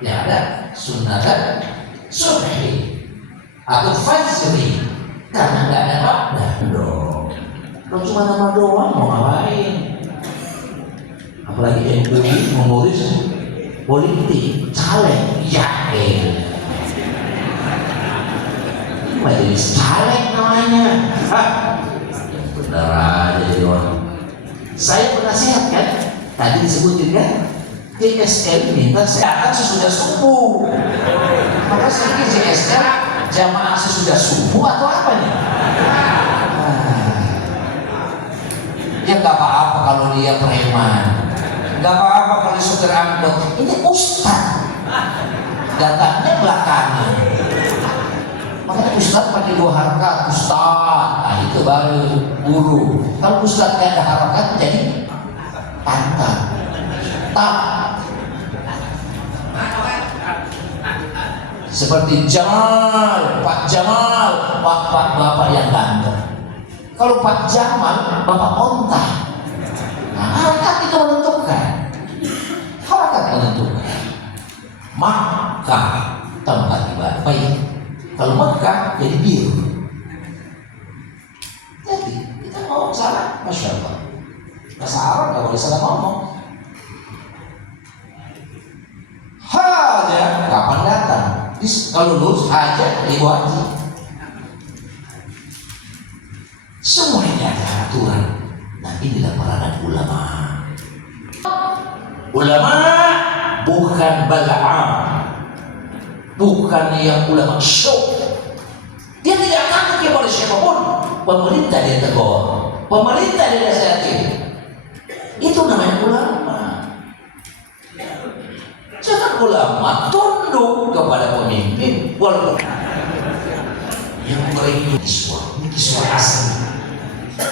Ya ada sunatan subhi atau fajri, karena nggak ada makna dong. Kalau cuma nama doang mau ngapain? Apalagi MUI mengurus politik, caleg, yakin majelis caleg namanya. Benar aja jadi orang. Saya penasihat kan, tadi disebutin kan, JSL minta saya akan sesudah subuh. Maka saya pikir JSL jamaah sesudah subuh atau apa nih? Ya nggak apa-apa kalau dia preman, nggak apa-apa kalau supir angkot. Ini ustaz, datangnya belakangan. Makanya ustaz pakai 2 harakat, ustaz, nah itu baru guru. Kalau ustaz kayak ada harakat jadi pantat, tak. Seperti Jamal, Pak Jamal, bapak yang ganteng. Kalau Pak Jamal, bapak onta. Nah, harakat itu menentukan. Harakat menentukan. Maka tempat ibadah baik. Kalau Mekah jadi biru. Jadi kita ngomong salah, masya Allah. Bahasa Arab nggak boleh salah ngomong. Haja kapan datang? Kalau lulus haja ibu haji. Semuanya ada aturan. Nah inilah peranan ulama. Ulama bukan bala'am, bukan yang ulama syuk. Dia tidak takut kepada siapapun. Pemerintah dia tegur, pemerintah dia nasihati. Itu namanya ulama. Jangan ulama tunduk kepada pemimpin walaupun yang beri kiswah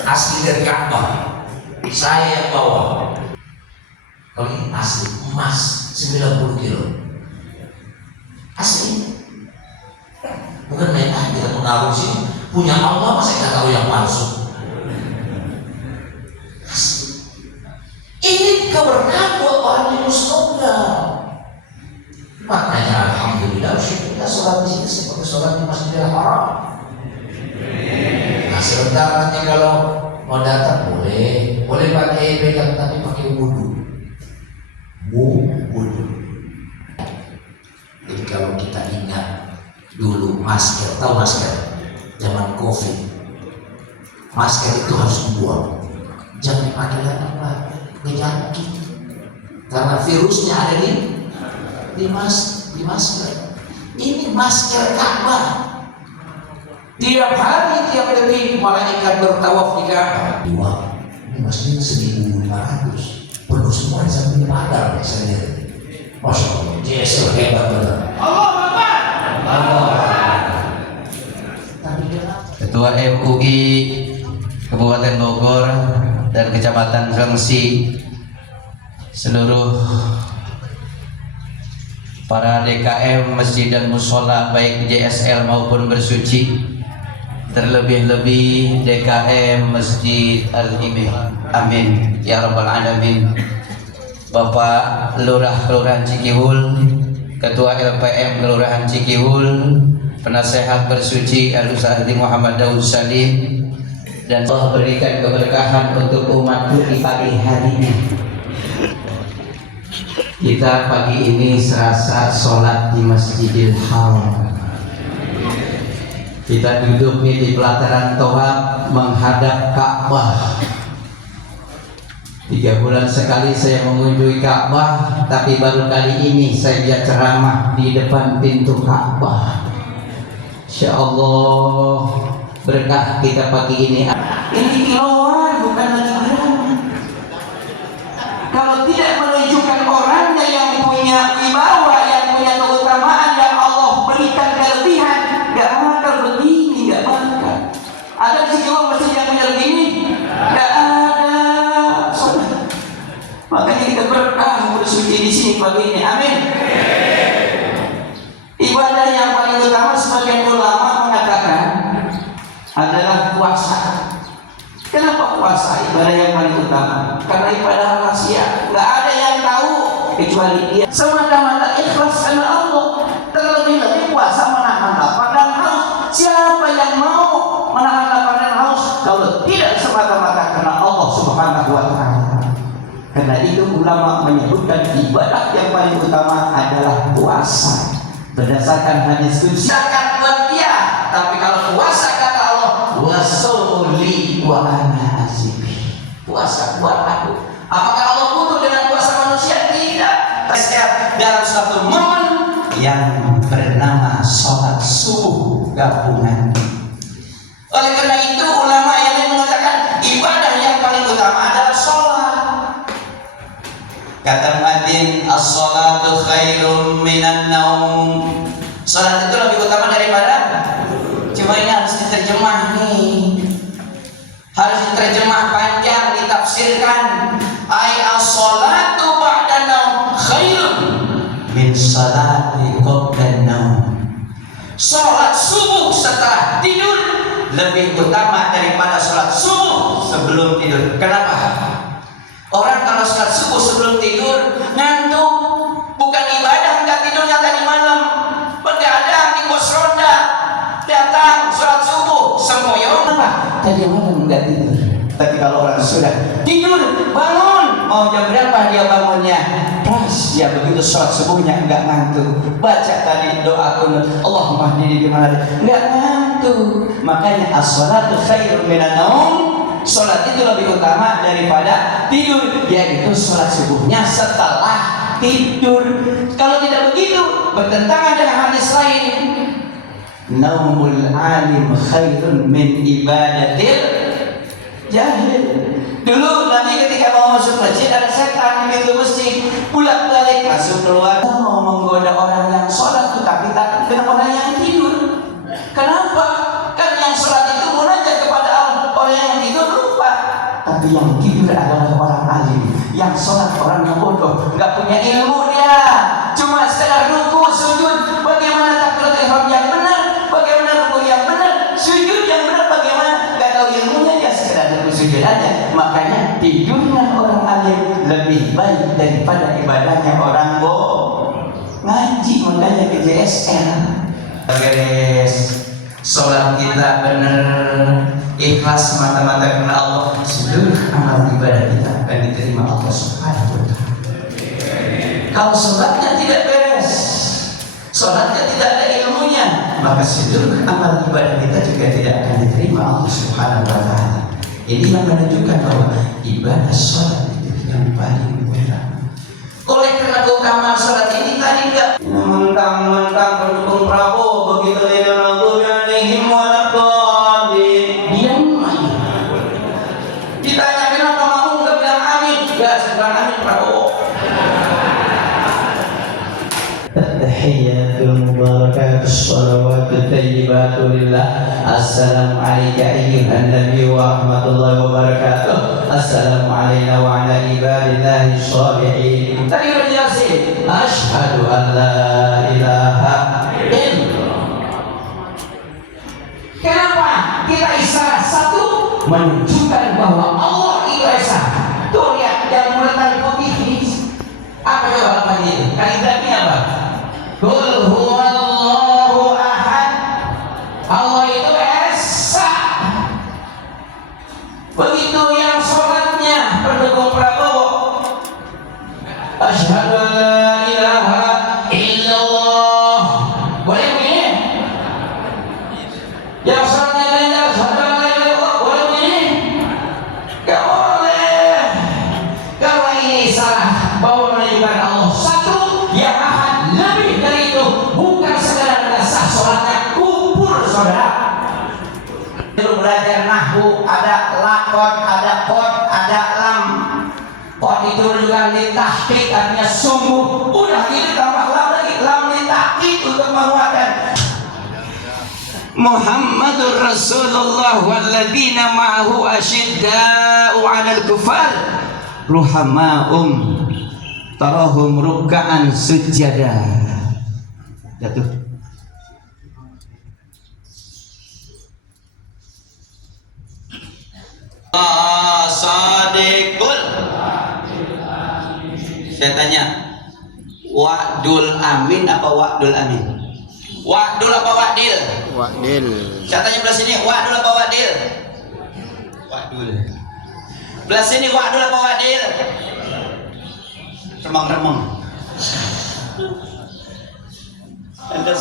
asli dari Ka'bah. Saya yang bawa. Kalau ini asli emas 90 kilo. Asli. Bukan main kita menaruh sini. Punya Allah masa kita tahu yang palsu. Asli. Ini keberkahan buat orang yang musnah. Makanya alhamdulillah kita sholat di sini seperti sholat di Masjidil Haram. Nah sebentar nanti kalau mau datang boleh pakai pegang tapi pakai wudu. Wudu. Jadi kalau kita ingat dulu masker, tahu masker zaman COVID, masker itu harus dibuang, jangan pakai lagi penyakit karena virusnya ada di masker. Ini masker Ka'bah. Tiap hari, tiap detik malaikat bertawaf di Ka'bah. Ini masjid 1.500 penuh semua di samping padar saya lihat. Masya Allah, JSL hebat benar. Ketua MUI Kabupaten Bogor dan Kecamatan Rengsi, seluruh para DKM masjid dan musola baik JSL maupun bersuci, terlebih-lebih DKM Masjid Al-Imam, amin ya rabbal alamin. Bapak Lurah Kelurahan Cikihul, Ketua LPM Kelurahan Cikihul, penasehat bersuci Al-Ustaz Muhammad Daud Salim, dan Allah berikan keberkahan untuk umatku di pagi hari ini. Kita pagi ini serasa sholat di Masjidil Haram. Kita duduk di pelataran Tawaf menghadap Ka'bah. 3 bulan sekali saya mengunjungi Ka'bah, tapi baru kali ini saya ceramah di depan pintu Ka'bah. Insya Allah berkah kita pagi ini. Ini kiloan bukan lagi gram. Kalau tidak menunjukkan orangnya yang punya wibawa, yang punya keutamaan yang Allah berikan kelebihan, gak bakal begini, gak bakal. Ada di sini masjid yang punya begini? Gak ada. Makanya kita berkah bersuci di sini pagi ini. Amin. Ibadah yang paling utama sebagian ulama mengatakan adalah puasa. Kenapa puasa ibadah yang paling utama? Karena ibadah rahasia, nggak ada yang tahu. kecuali dia semata-mata ikhlas karena Allah. Terlebih-lebih puasa menahan lapar dan haus. Siapa yang mau menahan lapar dan haus kalau tidak semata-mata karena Allah Subhanahu wa Ta'ala? Karena itu ulama menyebutkan ibadah yang paling utama adalah puasa berdasarkan hadis qudsi. Zakat buat dia, tapi kalau puasa kata Allah, wasoli wa ana asibi. Puasa buat aku. Apakah Allah butuh dengan puasa manusia? Tidak. Dalam suatu momen yang bernama sholat subuh gabungan. Oleh karena itu ulama yang mengatakan ibadah yang paling utama adalah sholat. Kata muadzin, as-sholatu khairum minan naum. Sholat itu lebih utama daripada. Cuma ini harus diterjemah nih. Harus diterjemah panjang, ditafsirkan. Ay as-sholatu ba'da naum khairun min sholati qabla naum. Sholat subuh setelah tidur lebih utama daripada sholat subuh sebelum tidur. Kenapa? Orang kalau sholat subuh sebelum tidur ngantuk, bukan ibadah, enggak tidurnya tadi malam, begadang di pos ronda, datang sholat subuh sempoyong apa? Tadi malam enggak tidur. Tapi kalau orang sudah tidur, bangun, mau jam berapa dia bangunnya? Pas dia begitu sholat subuhnya enggak ngantuk. Baca tadi doa kunut, Allahumma hdini fi man hadait, enggak ngantuk. Makanya as-sholatu khairun minan naum. Sholat itu lebih utama daripada tidur, yaitu sholat subuhnya setelah tidur. Kalau tidak begitu, bertentangan dengan hadis lain. Naumul alim khairun min ibadatil jahil. Dulu Nabi ketika mau masuk masjid ada setan di pintu masjid, pulang balik masuk keluar mau menggoda orang yang sholat tetapi takut dengan orang yang tidur. Kenapa? Kan yang sholat itu munajat kepada Allah, orang yang tidur lupa. Tapi yang tidur adalah orang alim, yang sholat orang yang bodoh, nggak punya ilmu dia, cuma sekedar ruku sujud. Bagaimana takbiratul ihram yang benar? Bagaimana ruku yang benar? Sujud yang benar bagaimana? Nggak tahu ilmunya, dia sekedar ruku sujud aja. Makanya tidurnya orang alim lebih baik daripada ibadahnya orang ngaji. Makanya ke JSL beres, sholat kita benar, ikhlas semata-mata karena Allah, seluruh amal ibadah kita akan diterima Allah Subhanahu wa Ta'ala. Kalau sholatnya tidak beres, sholatnya tidak ada ilmunya, maka seluruh amal ibadah kita juga tidak akan diterima Allah Subhanahu wa Ta'ala. Ini yang menunjukkan bahwa ibadah sholat itu yang paling utama. Oleh karena keutamaan sholat ini tadi enggak mentang-mentang pendukung Prabowo begitu dia lagunya nihim walaqadin, diam aja. Ditanya kenapa kamu enggak bilang amin? Enggak, saya bilang amin Prabowo. Tahiyatul barakatus shalawatut thayyibatu lillah. Assalamu alayka ayyuhan nabiy wa rahmatullahi wa barakatuh. Assalamu alayna wa ala ibadillahi sholihin. Tadi udah jelasin, asyhadu an la ilaha illallah. Kenapa kita isyarat satu? Menunjukkan bahwa Allah itu esa. Tuh lihat yang meletakkan putih ini. Apa coba lafaznya itu? Kalimatnya apa? Qul huwallahu ahad. Allah itu esa. Begitu yang sholatnya pendukung Prabowo, asyhadu an la ilaha illallah. Boleh begini? Yang sholatnya lain asyhadu an la ilaha illallah, boleh begini? Gak boleh. Kalau ini salah, bahwa menunjukkan Allah satu, yang ahad, lebih dari itu, bukan sekadar sah sholatnya, kubur saudara. Dulu belajar nahwu, ada lakon, ada qad, ada lam. Qad itu juga ditahqiq, artinya sungguh. Udah gitu tambah lam lagi, lam ditahqiq untuk menguatkan. Muhammadur Rasulullah walladzina ma'ahu asyidda'u 'alal kufar ruhama'um tarahum ruk'an sujada. Jatuh. Sadiqul. Saya tanya, Wa'dul amin apa wa'dul amin? Wa'dul apa wa'dil? Wa'dil. Saya tanya belah sini, wa'dul apa wa'dil? Wa'dul. Belah sini, wa'dul apa wa'dil? Remang-remang. Anda